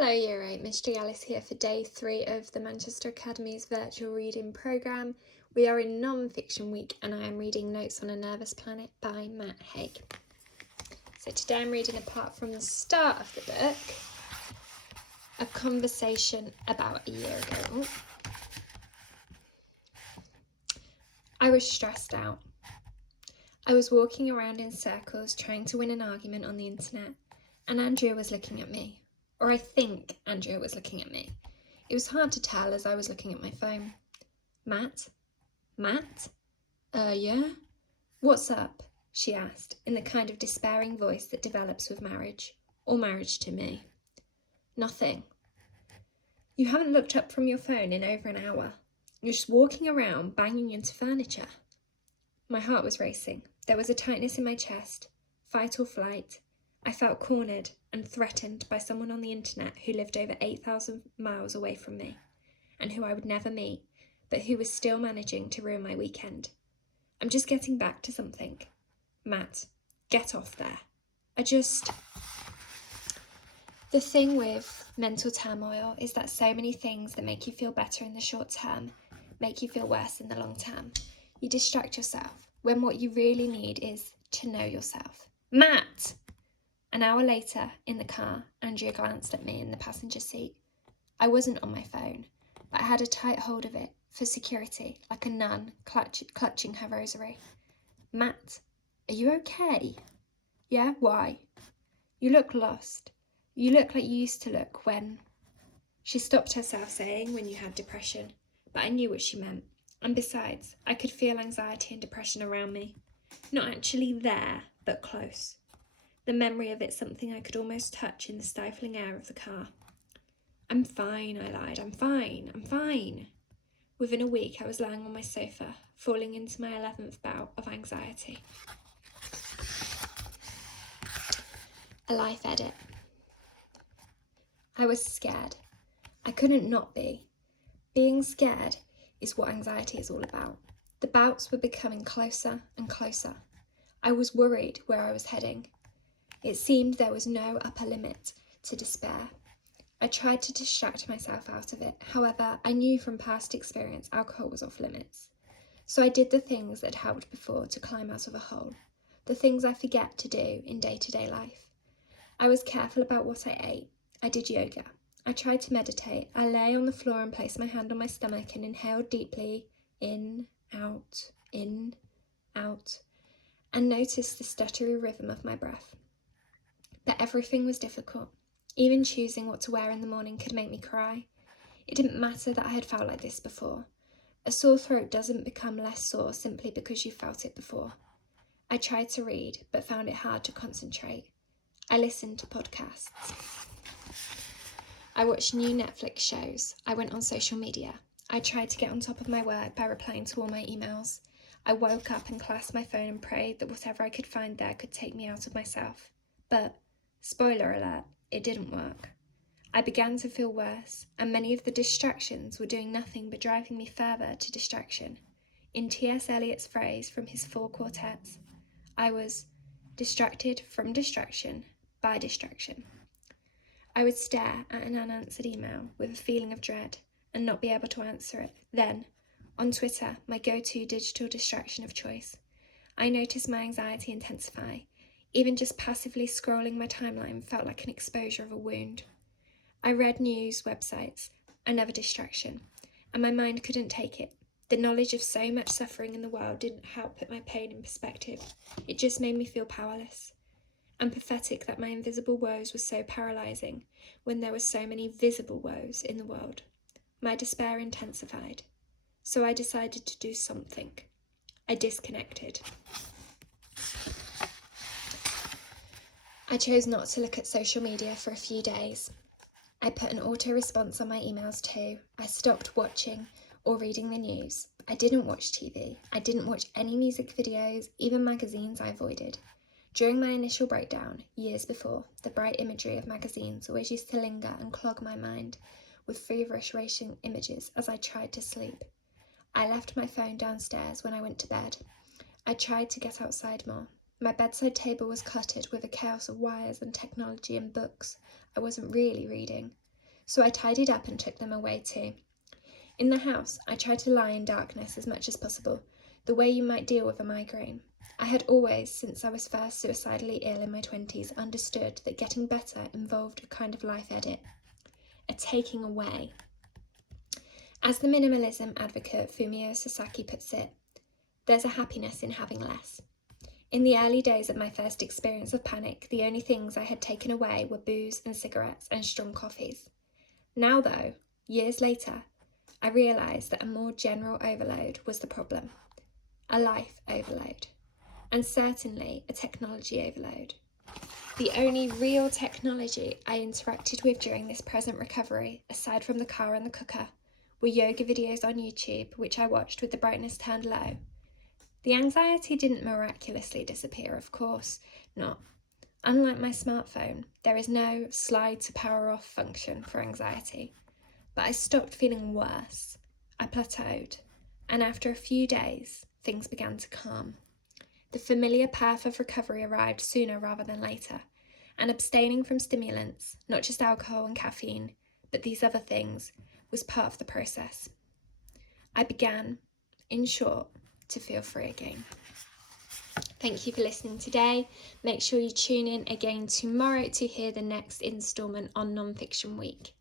Hello Year 8, Miss Tregelles here for day 3 of the Manchester Academy's virtual reading programme. We are in non-fiction week and I am reading Notes on a Nervous Planet by Matt Haig. So today I'm reading a part from the start of the book, a conversation about a year ago. I was stressed out. I was walking around in circles trying to win an argument on the internet, and Andrea was looking at me. Or I think Andrea was looking at me. It was hard to tell as I was looking at my phone. Matt? Matt? Yeah? What's up? She asked, in the kind of despairing voice that develops with marriage, or marriage to me. Nothing. You haven't looked up from your phone in over an hour. You're just walking around banging into furniture. My heart was racing. There was a tightness in my chest. Fight or flight. I felt cornered and threatened by someone on the internet who lived over 8,000 miles away from me, and who I would never meet, but who was still managing to ruin my weekend. I'm just getting back to something. Matt, get off there. The thing with mental turmoil is that so many things that make you feel better in the short term make you feel worse in the long term. You distract yourself when what you really need is to know yourself. Matt! An hour later, in the car, Andrea glanced at me in the passenger seat. I wasn't on my phone, but I had a tight hold of it, for security, like a nun clutching her rosary. Matt, are you okay? Yeah, why? You look lost. You look like you used to look when... She stopped herself saying when you had depression, but I knew what she meant. And besides, I could feel anxiety and depression around me. Not actually there, but close. The memory of it something I could almost touch in the stifling air of the car. I'm fine, I lied. I'm fine. Within a week, I was lying on my sofa, falling into my 11th bout of anxiety. A life edit. I was scared. I couldn't not be. Being scared is what anxiety is all about. The bouts were becoming closer and closer. I was worried where I was heading. It seemed there was no upper limit to despair. I tried to distract myself out of it. However, I knew from past experience alcohol was off limits. So I did the things that had helped before to climb out of a hole. The things I forget to do in day-to-day life. I was careful about what I ate. I did yoga. I tried to meditate. I lay on the floor and placed my hand on my stomach and inhaled deeply, in, out, and noticed the stuttery rhythm of my breath. But everything was difficult. Even choosing what to wear in the morning could make me cry. It didn't matter that I had felt like this before. A sore throat doesn't become less sore simply because you felt it before. I tried to read, but found it hard to concentrate. I listened to podcasts. I watched new Netflix shows. I went on social media. I tried to get on top of my work by replying to all my emails. I woke up and clasped my phone and prayed that whatever I could find there could take me out of myself. But, spoiler alert, it didn't work. I began to feel worse, and many of the distractions were doing nothing but driving me further to distraction. In T.S. Eliot's phrase from his 4 quartets, I was distracted from distraction by distraction. I would stare at an unanswered email with a feeling of dread and not be able to answer it. Then, on Twitter, my go-to digital distraction of choice, I noticed my anxiety intensify. Even just passively scrolling my timeline felt like an exposure of a wound. I read news websites, another distraction, and my mind couldn't take it. The knowledge of so much suffering in the world didn't help put my pain in perspective. It just made me feel powerless. And pathetic that my invisible woes were so paralysing when there were so many visible woes in the world. My despair intensified. So I decided to do something. I disconnected. I chose not to look at social media for a few days. I put an auto-response on my emails too. I stopped watching or reading the news. I didn't watch TV. I didn't watch any music videos, even magazines I avoided. During my initial breakdown, years before, the bright imagery of magazines always used to linger and clog my mind with feverish racing images as I tried to sleep. I left my phone downstairs when I went to bed. I tried to get outside more. My bedside table was cluttered with a chaos of wires and technology and books I wasn't really reading. so I tidied up and took them away too. In the house, I tried to lie in darkness as much as possible, the way you might deal with a migraine. I had always, since I was first suicidally ill in my 20s, understood that getting better involved a kind of life edit, a taking away. As the minimalism advocate Fumio Sasaki puts it, there's a happiness in having less. In the early days of my first experience of panic, the only things I had taken away were booze and cigarettes and strong coffees. Now though, years later, I realised that a more general overload was the problem, a life overload, and certainly a technology overload. The only real technology I interacted with during this present recovery, aside from the car and the cooker, were yoga videos on YouTube, which I watched with the brightness turned low. The anxiety didn't miraculously disappear, of course not. Unlike my smartphone, there is no slide to power off function for anxiety. But I stopped feeling worse. I plateaued, and after a few days, things began to calm. The familiar path of recovery arrived sooner rather than later, and abstaining from stimulants, not just alcohol and caffeine, but these other things, was part of the process. I began, in short, to feel free again. Thank you for listening today. Make sure you tune in again tomorrow to hear the next instalment on Non-Fiction Week.